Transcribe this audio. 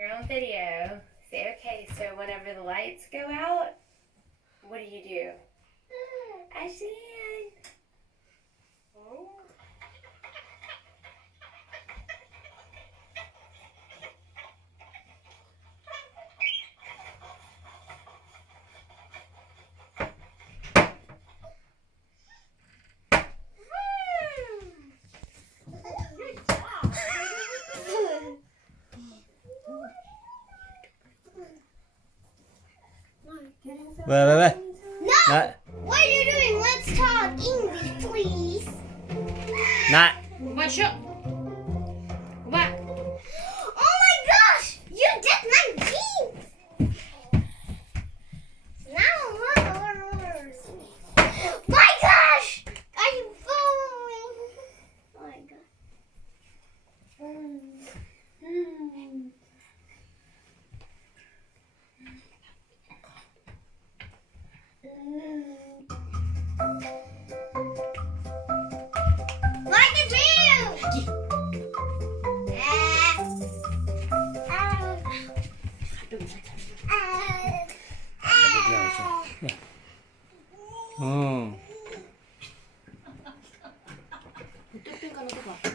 You're on video. Say, okay, so whenever the lights go out, what do? Ashley. Oh. Wait. No! What are you doing? Let's talk English, please. Nei. What show? What? Oh my gosh! You did my jeans! Now my gosh! Are you following? Oh my god. Like a dream! 음. 뚝뚝 가는 거 봐.